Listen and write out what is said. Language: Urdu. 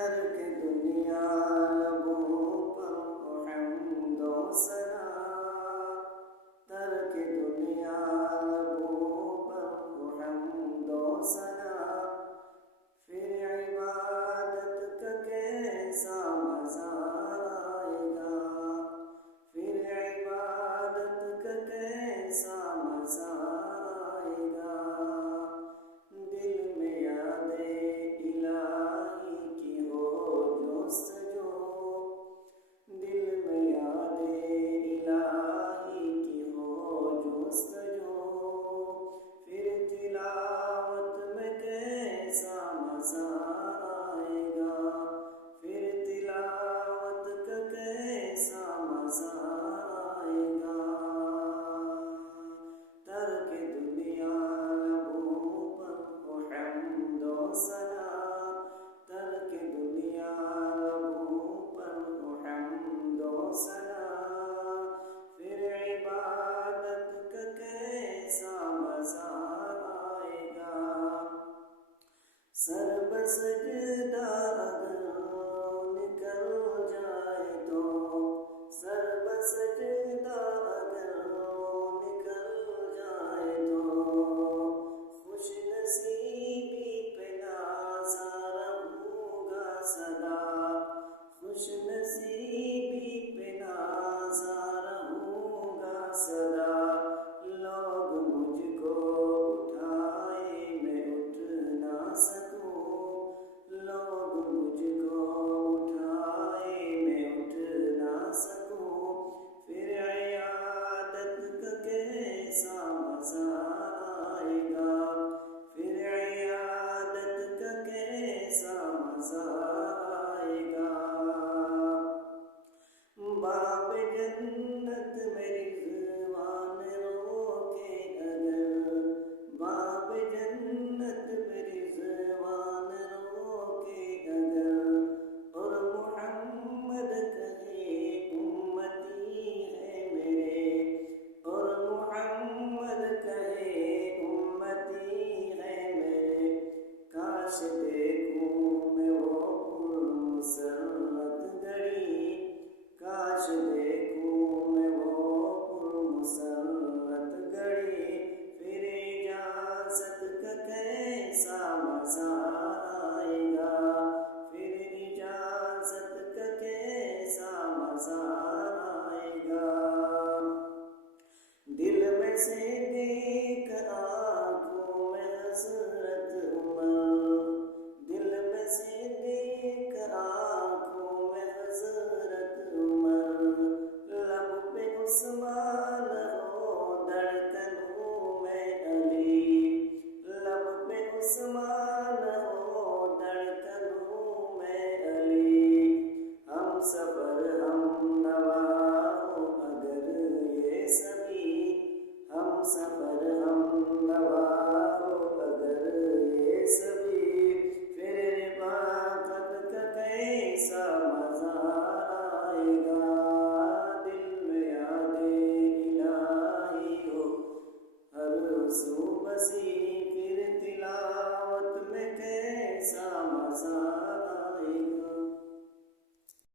ترک دنیا لبوں پر حمد و ثنا، ترک دنیا لبوں پر حمد و ثنا، پھر عبادت کا کیسا مزہ آئے گا، پھر عبادت کا کیسا مزہ آئے گا، دل میں یاد الہی کی ہو جستجو، دل میں یاد الہی کی ہو جستجو، پھر تلاوت میں کیسا مزہ آئے گا، پھر تلاوت کا کیسا مزہ آئے گا، ترک دنیا لبوں پر حمد و ثنا، ترک دنیا لبوں پر حمد و ثنا، پھر عبادت کا کیسا مزہ آئے گا، سر بسجدہ اگر نکل جائے تو، سر بسجدہ اگر نکل جائے تو، خوش نصیبی پہ نازا رہوں گا سدا، خوش نصیبی پہ نازا رہوں گا سدا، لوگ مجھ کو اٹھائے میں اٹھ نہ سکوں، لوگ مجھ کو اٹھائے میں اٹھ نہ سکوں، پھر عیادت کا کیسا مزہ آئے گا، پھر عیادت کا کیسا مزہ آئے گا، باب جنت میں رضوان روکے اگر، باب جنت میں رضوان روکے اگر، اور محمد کہے امتی ہے میرے، اور محمد کہے امتی ہے میرے، کاش دیکھوں میں وہ مسرت گھڑی، کاش دیکھوں میں وہ مسرت گھڑی، پھر اجازت کا کیسا مزہ آئے گا، پھر اجازت کا کیسا مزہ آئے گا، دل میں سے دیکھ آنکھوں میں حضرت عمر، دل میں سے دیکھ آنکھوں میں حضرت عمر، لب پہ عثمان ہو دھڑکنوں میں علی، لب پہ عثمان ہو دھڑکنوں میں علی، ہم سفر ہم نوا ہو اگر یہ سبھی، ہم سفر